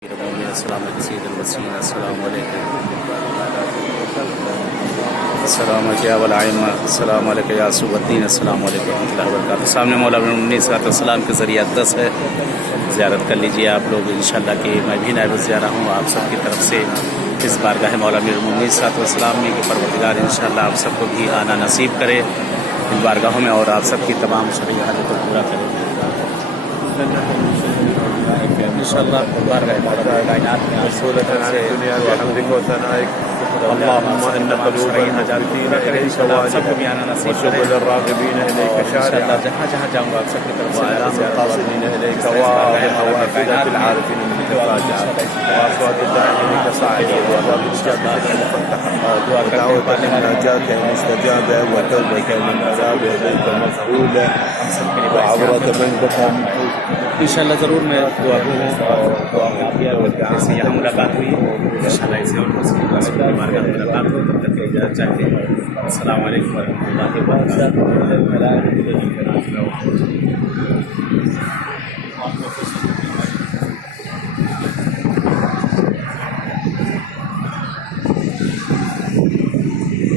अस्सलाम वालेकुम यासुबद्दीन अस्सलाम वालेकुम रहमतुल्लाहि व बरकातहू। सामने मौलाना सलाम के ज़रिए अक़दस है, ज़ियारत कर लीजिए आप लोग इंशाअल्लाह कि मैं भी नायब ज़ियारा हूँ आप सबकी तरफ से इस बारगाह मौलाना सलाम में कि परवरदिगार इंशाअल्लाह आप सबको भी आना नसीब करे इन बारगाहों में और आप सबकी तमाम शरई हाजत को पूरा करे इंशाअल्लाह। बारगाह कायनात में اللهم إن قلوب المحبين إليك واجبة وسبل الراغبين إليك شارعة وأعلام القاصدين إليك واضحة وأفئدة العارفين منك فاجعة وأصوات الداعين إليك صاعدة وأبواب الإجابة مفتحة ودعوة النجاة مستجابة وتوبة من أناب إليك مفعولة وعبرة من بكى इंशाअल्लाह ज़रूर मैं दुआ करूँ जैसे यहाँ मुलाकात हुई इंशाअल्लाह इसे और मुलाकात हो तब तक इजाज़त चाहते हैं। अस्सलाम वालेकुम व रहमतुल्लाहि व बरकातहू।